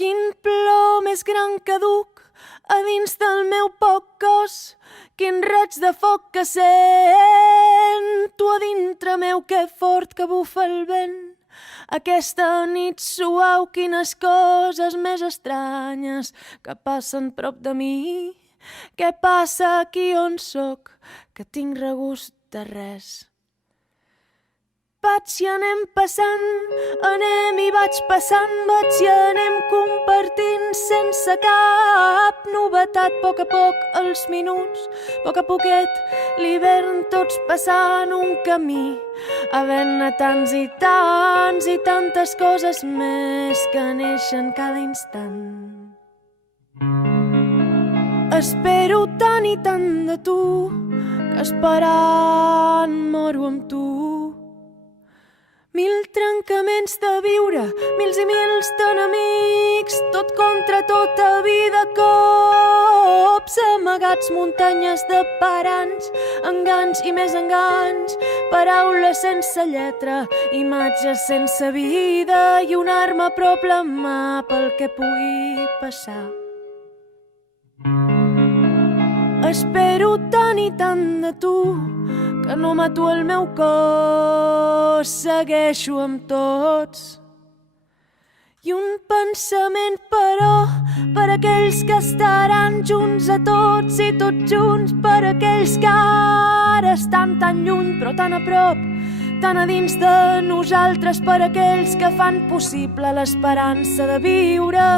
Quin plor més gran que duc a dins del meu poc cos, quin raig de foc que sento a dintre meu, que fort que bufa el vent. Aquesta nit suau, quines coses més estranyes que passen prop de mi. Què passa aquí on soc, que tinc regust de res? Vaig i anem passant, anem i vaig passant, vaig i anem compartint sense cap novetat. A poc els minuts, poc a poquet l'hivern, tots passant un camí, havent-ne tants i tantes coses més que neixen cada instant. Espero tant i tant de tu, que esperant moro amb tu. Mil trencaments de viure, mils i mils d'enemics, tot contra tota vida, cops amagats, muntanyes de paranys, enganys i més enganys, paraules sense lletra, imatges sense vida i una arma a prop la mà pel que pugui passar. Espero tant i tant de tu, que no mato el meu cos, segueixo amb tots. I un pensament, però, per aquells que estaran junts a tots i tots junts, per aquells que ara estan tan lluny però tan a prop, tan a dins de nosaltres, per aquells que fan possible l'esperança de viure,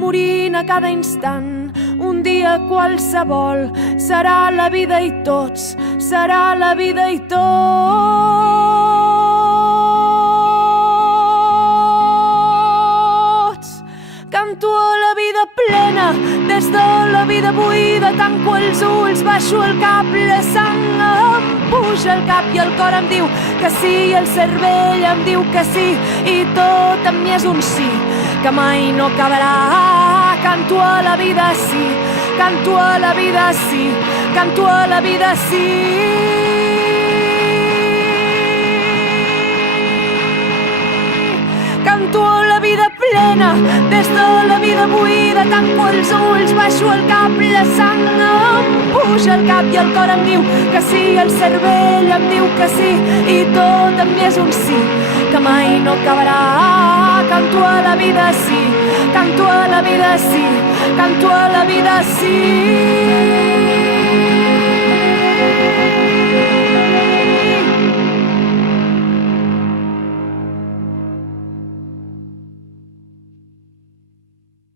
morint a cada instant. Un dia qualsevol serà la vida i tots, serà la vida i tots. Canto a la vida plena, des de la vida buida, tanco els ulls, baixo el cap, la sang em puja al cap i el cor em diu que sí, el cervell em diu que sí, i tot en mi és un sí, que mai no acabarà. Canto a la vida sí, canto a la vida sí, canto a la vida sí. Canto a la vida plena, des de la vida buida, tanco els ulls, baixo el cap, la sang em puja al cap i el cor em diu que sí, el cervell em diu que sí, i tot en mi és un sí, que mai no acabarà. Canto a la vida sí, canto a la vida sí, canto a la vida sí.